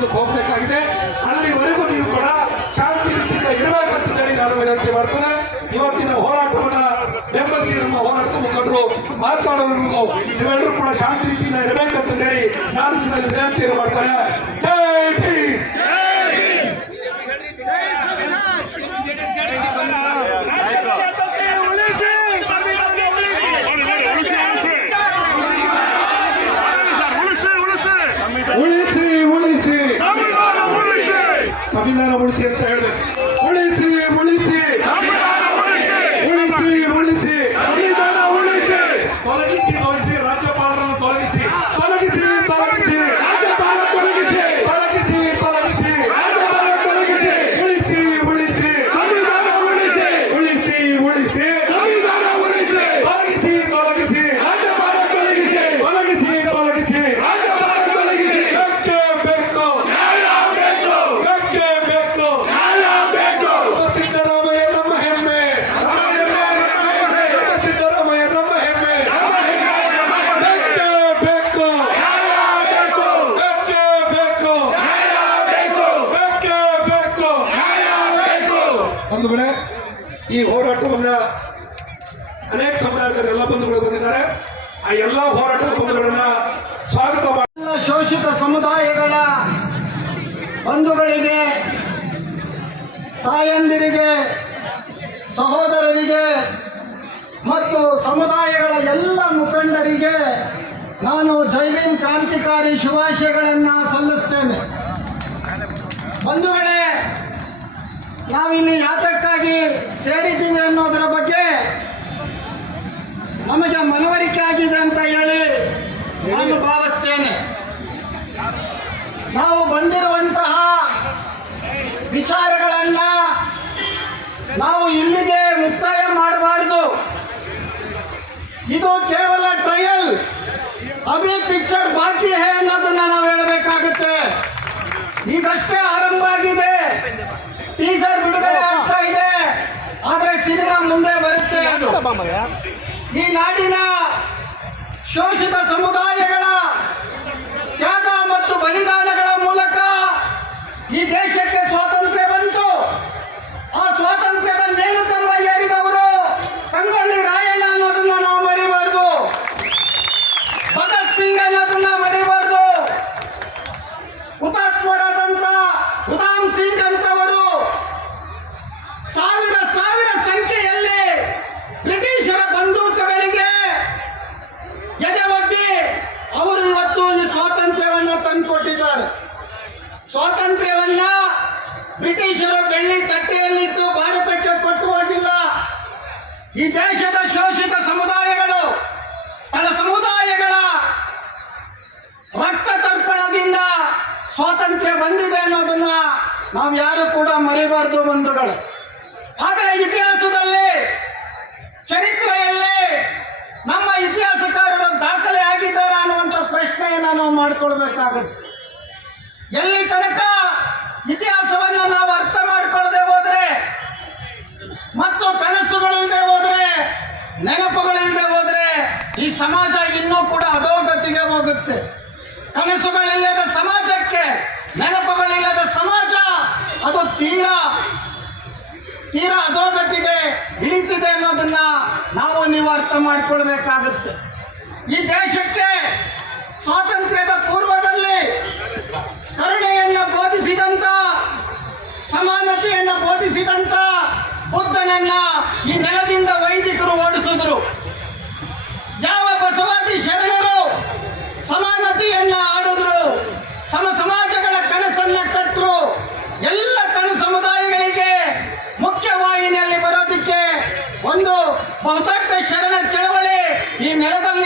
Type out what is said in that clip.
ಮುಂದಕ್ಕೆ ಹೋಗ್ಬೇಕಾಗಿದೆ. ಅಲ್ಲಿವರೆಗೂ ನೀವು ಕೂಡ ಶಾಂತಿ ರೀತಿಯಿಂದ ಇರಬೇಕಂತ ಹೇಳಿ ನಾನು ವಿನಂತಿ ಮಾಡ್ತೇನೆ. ಇವತ್ತಿನ ಹೋರಾಟವನ್ನ ಬೆಂಬಲಿಸಿ ನಮ್ಮ ಹೋರಾಟದ ಮುಖಂಡರು ಮಾತಾಡೋರು ನೀವೆಲ್ಲರೂ ಕೂಡ ಶಾಂತಿ ರೀತಿಯಿಂದ ಇರಬೇಕಂತ ಹೇಳಿ ನಾನು ನಿಮ್ಮಲ್ಲಿ ವಿನಂತಿಯನ್ನು ಮಾಡ್ತೇನೆ. ಜೈ ಭೀಮ್. ಉಳಿಸಿ ಉಳಿಸಿ ಸಂವಿಧಾನ ಉಳಿಸಿ ಅಂತ ಹೇಳ್ಬೇಕು. ಉಳಿಸಿ ಉಳಿಸಿ ಉಳಿಸಿ ಉಳಿಸಿ ಸಂವಿಧಾನ ಉಳಿಸಿ. ತೊಲಗಿಸಿ ತೊಲಗಿಸಿ ರಾಜ್ಯಪಾಲರನ್ನು ತೊಲಗಿಸಿ ತೊಲಗಿಸಿ ತೊಲಗಿಸಿ ರಾಜ್ಯಪಾಲ ತೊಲಗಿಸಿ ತೊಲಗಿಸಿ ತೊಲಗಿಸಿ ರಾಜ್ಯಪಾಲ ತೊಲಗಿಸಿ. ಉಳಿಸಿ ಉಳಿಸಿ ಸಂವಿಧಾನ ಉಳಿಸಿ ಉಳಿಸಿ ಉಳಿಸಿ ಸಂವಿಧಾನ ಉಳಿಸಿ. ತೊಲಗಿಸಿ ತೊಲಗಿಸಿ ರಾಜ್ಯಪಾಲ ತೊಲಗಿಸಿ ತೊಲಗಿಸಿ ತೊಲಗಿಸಿ ರಾಜ್ಯಪಾಲ ತೊಲಗಿಸಿ. ಬೇಕೇ ಬೇಕು ನ್ಯಾಯ ಬೇಕು ಬೇಕೇ ಬೇಕು ನ್ಯಾಯ ಬೇಕು. ಸಿದ್ದರಾಮಯ್ಯ ನಮ್ಮ ಹೆಮ್ಮೆ ಸಿದ್ದರಾಮಯ್ಯ ನಮ್ಮ ಹೆಮ್ಮೆ. ಬೇಕೇ ಬೇಕು ನ್ಯಾಯ ಬೇಕು ಬೇಕೇ ಬೇಕು ನ್ಯಾಯ ಬೇಕು ಬೇಕೇ ಬೇಕು ನ್ಯಾಯ ಬೇಕು. ಒಂದು ವೇಳೆ ಈ ಹೋರಾಟವನ್ನ ಅನೇಕ ಸಮುದಾಯದವರೆಲ್ಲ ಬಂಧುಗಳು ಬಂದಿದ್ದಾರೆ. ಆ ಎಲ್ಲ ಹೋರಾಟದ ಬಂಧುಗಳನ್ನ ಸ್ವಾಗತ ಮಾಡಿ. ಶೋಷಿತ ಸಮುದಾಯಗಳ ಬಂಧುಗಳಿಗೆ, ತಾಯಂದಿರಿಗೆ, ಸಹೋದರರಿಗೆ ಮತ್ತು ಸಮುದಾಯಗಳ ಎಲ್ಲ ಮುಖಂಡರಿಗೆ ನಾನು ಜೈ ಭೀಮ್ ಕ್ರಾಂತಿಕಾರಿ ಶುಭಾಶಯಗಳನ್ನು ಸಲ್ಲಿಸ್ತೇನೆ. ಬಂಧುಗಳೇ, ನಾವಿಲ್ಲಿ ಯಾತಕ್ಕಾಗಿ ಸೇರಿದ್ದೀವಿ ಅನ್ನೋದರ ಬಗ್ಗೆ ನಮಗೆ ಮನವರಿಕೆ ಆಗಿದೆ ಅಂತ ಹೇಳಿ ನಾನು ಭಾವಿಸ್ತೇನೆ. ನಾವು ಬಂದಿರುವಂತಹ ವಿಚಾರಗಳನ್ನ ನಾವು ಇಲ್ಲಿಗೆ ಮುಕ್ತಾಯ ಮಾಡಬಾರ್ದು. ಇದು ಕೇವಲ ಟ್ರಯಲ್, ಅಭಿ ಪಿಕ್ಚರ್ ಬಾಕಿ ಹೇ ಅನ್ನೋದನ್ನ ನಾವು ಹೇಳಬೇಕಾಗುತ್ತೆ. ಈಗಷ್ಟೇ ಆರಂಭ ಆಗಿದೆ, ಟೀಸರ್ ಬಿಡುಗಡೆ ಆಗ್ತಾ ಇದೆ, ಆದ್ರೆ ಸಿನಿಮಾ ಮುಂದೆ ಬರುತ್ತೆ. ಅದು ಈ ನಾಡಿನ ಶೋಷಿತ ಸಮುದಾಯಗಳ ತ್ಯಾಗ ಮತ್ತು ಬಲಿದಾನಗಳ ಮೂಲಕ ಈ ದೇಶಕ್ಕೆ ಸ್ವಾತಂತ್ರ್ಯ ಬಂತು. ಆ ಸ್ವಾತಂತ್ರ್ಯದ ನೇಣುಕಂಬ ಏರಿದವರು ಸಂಗೊಳ್ಳಿ ರಾಯಣ್ಣ ಅನ್ನೋದನ್ನ ನಾವು ಮರಿಬಾರ್ದು, ಭಗತ್ ಸಿಂಗ್ ಅನ್ನೋದನ್ನ ಮರಿಬಾರ್ದು. ಹುತಾತ್ಮರಾದಂತ ಉಧಾಮ್ ಸಿಂಗ್ ಅಂತವರು ಸಾವಿರ ಸಾವಿರ ಸಂಖ್ಯೆಯಲ್ಲಿ ಬ್ರಿಟಿಷರ ಬಂದೂಕುಗಳಿಗೆ ಎದೆ ಒಡ್ಡಿ ಅವರು ಇವತ್ತು ಈ ಸ್ವಾತಂತ್ರ್ಯವನ್ನು ತಂದುಕೊಟ್ಟಿದ್ದಾರೆ. ಸ್ವಾತಂತ್ರ್ಯವನ್ನ ಬ್ರಿಟಿಷರು ಬೆಳ್ಳಿ ತಟ್ಟೆಯಲ್ಲಿಟ್ಟು ಭಾರತಕ್ಕೆ ಕೊಟ್ಟು ಹೋಗಿಲ್ಲ. ಈ ದೇಶದ ಶೋಷಿತ ಸಮುದಾಯಗಳು, ತಳ ಸಮುದಾಯಗಳ ರಕ್ತ ತರ್ಪಣದಿಂದ ಸ್ವಾತಂತ್ರ್ಯ ಬಂದಿದೆ ಅನ್ನೋದನ್ನ ನಾವು ಯಾರು ಕೂಡ ಮರಿಬಾರ್ದು ಬಂಧುಗಳು. ಆದರೆ ಇತಿಹಾಸದಲ್ಲಿ, ಚರಿತ್ರೆಯಲ್ಲಿ ನಮ್ಮ ಇತಿಹಾಸಕಾರರು ದಾಖಲೆ ಆಗಿದ್ದಾರೆ ಅನ್ನುವಂಥ ಪ್ರಶ್ನೆಯನ್ನು ನಾವು ಮಾಡಿಕೊಳ್ಬೇಕಾಗುತ್ತೆ. ಎಲ್ಲಿ ತನಕ ಇತಿಹಾಸವನ್ನು ನಾವು ಅರ್ಥ ಮಾಡಿಕೊಳ್ಳದೆ ಹೋದ್ರೆ ಮತ್ತು ಕನಸುಗಳಿಲ್ಲದೆ ಹೋದ್ರೆ, ನೆನಪುಗಳಿಲ್ಲದೆ ಹೋದ್ರೆ ಈ ಸಮಾಜ ಇನ್ನೂ ಕೂಡ ಅಧೋಗತಿಗೆ ಹೋಗುತ್ತೆ. ಕನಸುಗಳಿಲ್ಲದ ಸಮಾಜಕ್ಕೆ, ನೆನಪುಗಳಿಲ್ಲದ ಸಮಾಜ ಅದು ತೀರಾ ಅಧೋಗತಿಗೆ ಇಳಿತಿದೆ ಅನ್ನೋದನ್ನ ನಾವು ನೀವು ಅರ್ಥ ಮಾಡಿಕೊಳ್ಬೇಕಾಗುತ್ತೆ. ಈ ದೇಶಕ್ಕೆ ಸ್ವಾತಂತ್ರ್ಯದ ಪೂರ್ವದಲ್ಲಿ ಕರುಣೆಯನ್ನು ಬೋಧಿಸಿದಂತ, ಸಮಾನತೆಯನ್ನು ಬೋಧಿಸಿದಂತ ಬುದ್ಧನನ್ನ ಈ ನೆಲದಿಂದ ವೈದಿಕರು ಓಡಿಸಿದ್ರು. ಯಾವ ಬಸವಾದಿ ಶರಣರು ಸಮಾನತೆಯನ್ನ ಆಡಿದ್ರು, ಸಮಾಜಗಳ ಕನಸನ್ನ ಕಟ್ಟರು. ಎಲ್ಲ ತಳ ಸಮುದಾಯಗಳಿಗೆ ಮುಖ್ಯವಾಹಿನಿಯಲ್ಲಿ ಬರೋದಕ್ಕೆ ಒಂದು ಬಹುದೊಡ್ಡ ಶರಣ ಚಳವಳಿ ಈ ನೆಲದಲ್ಲಿ